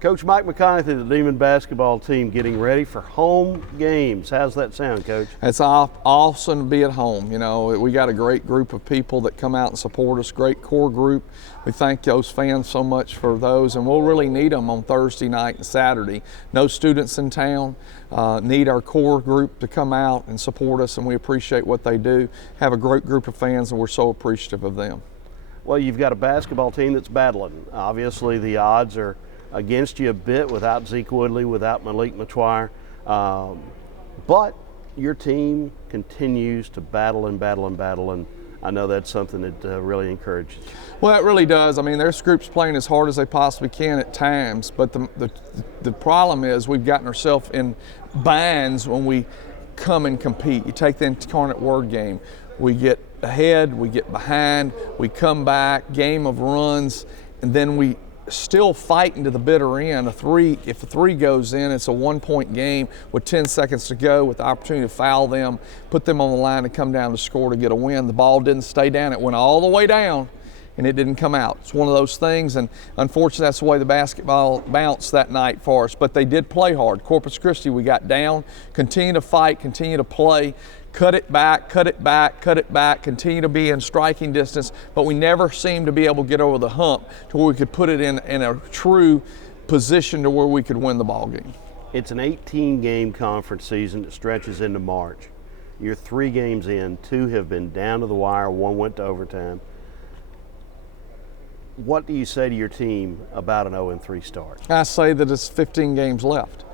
Coach Mike McConathy, the Demon basketball team, getting ready for home games. How's that sound, Coach? It's awesome to be at home. You know, we got a great group of people that come out and support us, great core group. We thank those fans so much for those, and we'll really need them on Thursday night and Saturday. No students in town, need our core group to come out and support us, and we appreciate what they do. Have a great group of fans, and we're so appreciative of them. Well, you've got a basketball team that's battling. Obviously, the odds are against you a bit without Zeke Woodley, without Malik Matoir. But your team continues to battle and battle and battle, and I know that's something that really encourages you. Well, it really does. I mean, there's groups playing as hard as they possibly can at times, but the problem is we've gotten ourselves in binds when we come and compete. You take the Incarnate Word game. We get ahead, we get behind, we come back, game of runs, and then we still fighting to the bitter end. If a three goes in, it's a 1-point game with 10 seconds to go with the opportunity to foul them, put them on the line and come down to score to get a win. The ball didn't stay down. It went all the way down and it didn't come out. It's one of those things, and unfortunately that's the way the basketball bounced that night for us, but they did play hard. Corpus Christi, we got down, continue to fight, continue to play, cut it back, cut it back, cut it back, continue to be in striking distance, but we never seemed to be able to get over the hump to where we could put it in a true position to where we could win the ball game. It's an 18-game conference season that stretches into March. You're 3 games in, 2 have been down to the wire, 1 went to overtime. What do you say to your team about an 0-3 start? I say that it's 15 games left.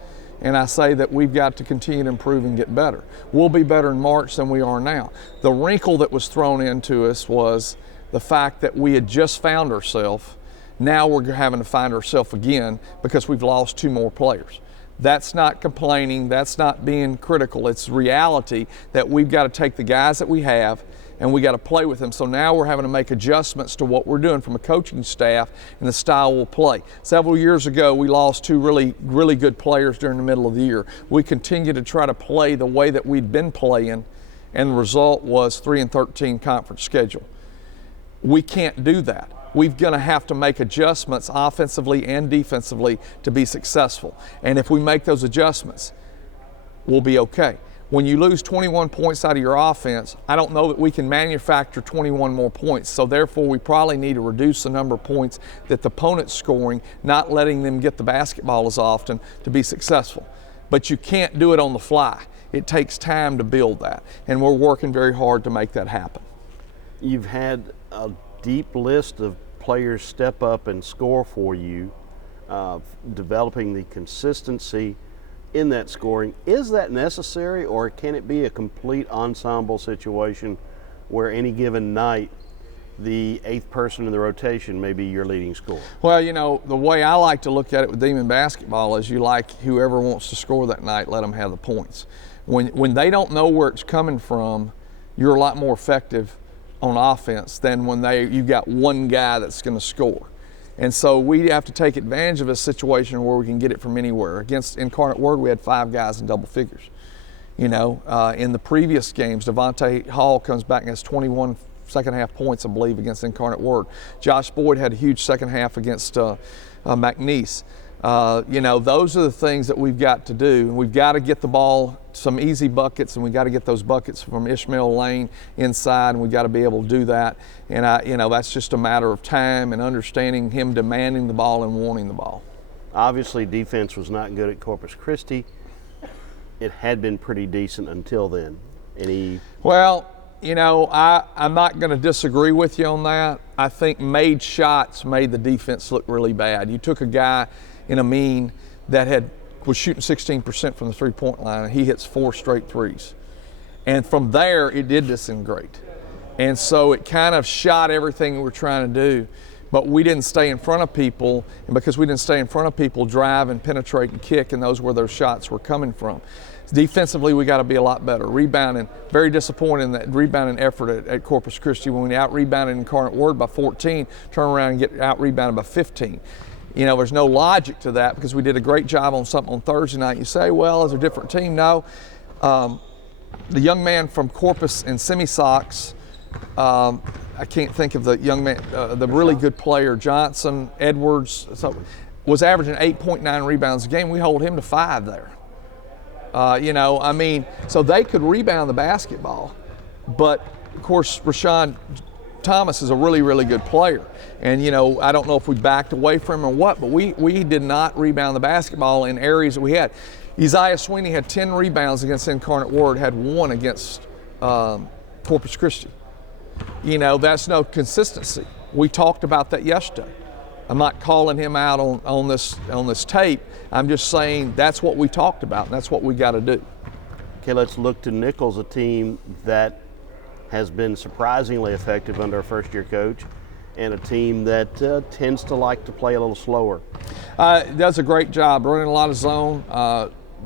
And I say that we've got to continue to improve and get better. We'll be better in March than we are now. The wrinkle that was thrown into us was the fact that we had just found ourselves. Now we're having to find ourselves again because we've lost 2 more players. That's not complaining, that's not being critical. It's reality that we've got to take the guys that we have and we got to play with them. So now we're having to make adjustments to what we're doing from a coaching staff and the style we'll play. Several years ago, we lost 2 really good players during the middle of the year. We continue to try to play the way that we'd been playing, and the result was 3-13 conference schedule. We can't do that. We're going to have to make adjustments offensively and defensively to be successful. And if we make those adjustments, we'll be okay. When you lose 21 points out of your offense, I don't know that we can manufacture 21 more points. So therefore, we probably need to reduce the number of points that the opponent's scoring, not letting them get the basketball as often to be successful. But you can't do it on the fly. It takes time to build that, and we're working very hard to make that happen. You've had a deep list of players step up and score for you, developing the consistency in that scoring. Is that necessary, or can it be a complete ensemble situation where any given night the 8th person in the rotation may be your leading scorer? Well, you know, the way I like to look at it with Demon basketball is you like whoever wants to score that night, let them have the points. When they don't know where it's coming from, you're a lot more effective on offense than when you've got one guy that's going to score. And so we have to take advantage of a situation where we can get it from anywhere. Against Incarnate Word, we had 5 guys in double figures. You know, in the previous games, Devontae Hall comes back and has 21 second half points, I believe, against Incarnate Word. Josh Boyd had a huge second half against McNeese. You know, those are the things that we've got to do. We've got to get the ball some easy buckets, and we got to get those buckets from Ishmael Lane inside, and we got to be able to do that. And you know, that's just a matter of time and understanding him demanding the ball and wanting the ball. Obviously, defense was not good at Corpus Christi. It had been pretty decent until then. Well, you know, I'm not going to disagree with you on that. I think made shots made the defense look really bad. You took a guy in Amin that was shooting 16% from the 3-point line, and he hits 4 straight threes. And from there, it did disintegrate. And so it kind of shot everything we're trying to do. But we didn't stay in front of people, and because we didn't stay in front of people, drive and penetrate and kick, and those were those shots were coming from. Defensively, we got to be a lot better. Rebounding, very disappointed in that rebounding effort at Corpus Christi. When we out-rebounded Incarnate Word by 14, turn around and get out-rebounded by 15. You know, there's no logic to that because we did a great job on something on Thursday night. You say, well, it's a different team. No. The young man from Corpus in semi-socks, I can't think of the young man, the really good player, Johnson, Edwards. So was averaging 8.9 rebounds a game. We hold him to 5 there. So they could rebound the basketball, but of course Rashawn Thomas is a really, really good player. And I don't know if we backed away from him or what, but we did not rebound the basketball in areas that we had. Isaiah Sweeney had 10 rebounds against Incarnate Word, had 1 against Corpus Christi. That's no consistency. We talked about that yesterday. I'm not calling him out on this tape. I'm just saying that's what we talked about, and that's what we got to do. Okay, let's look to Nichols, a team that has been surprisingly effective under a first-year coach, and a team that tends to like to play a little slower. Does a great job running a lot of zone.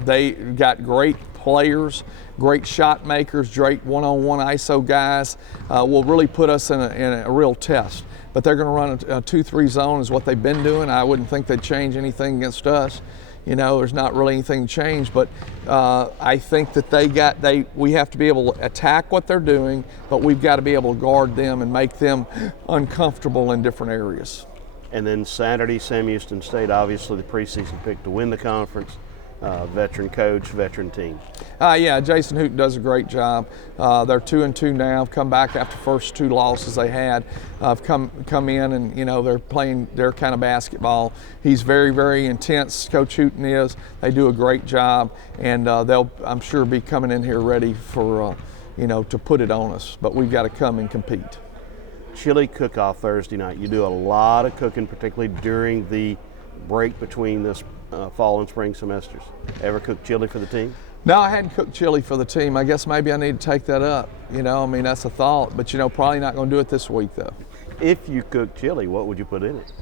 They got great players, great shot makers, great one-on-one ISO guys. Will really put us in a real test. But they're going to run a 2-3 zone is what they've been doing. I wouldn't think they'd change anything against us. There's not really anything to change, but I think that we have to be able to attack what they're doing, but we've got to be able to guard them and make them uncomfortable in different areas. And then Saturday, Sam Houston State, obviously the preseason pick to win the conference. Veteran coach, veteran team. Yeah, Jason Hooten does a great job. They're 2-2 now. Come back after the first 2 losses they had. Come in and they're playing their kind of basketball. He's very, very intense. Coach Hooten is. They do a great job, and they'll, I'm sure, be coming in here ready for to put it on us. But we've got to come and compete. Chili cook-off Thursday night. You do a lot of cooking, particularly during the break between this fall and spring semesters. Ever cook chili for the team? No, I hadn't cooked chili for the team. I guess maybe I need to take that up. That's a thought, but probably not going to do it this week though. If you cook chili, what would you put in it?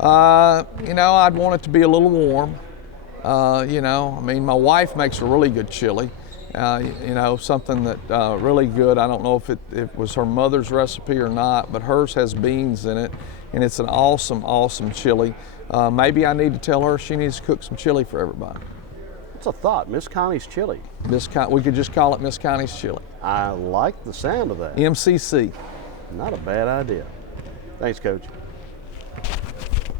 I'd want it to be a little warm. My wife makes a really good chili. Something that really good. I don't know if it was her mother's recipe or not, but hers has beans in it, and it's an awesome, awesome chili. Maybe I need to tell her she needs to cook some chili for everybody. It's a thought, Miss Connie's chili. We could just call it Miss Connie's chili. I like the sound of that. MCC. Not a bad idea. Thanks, Coach.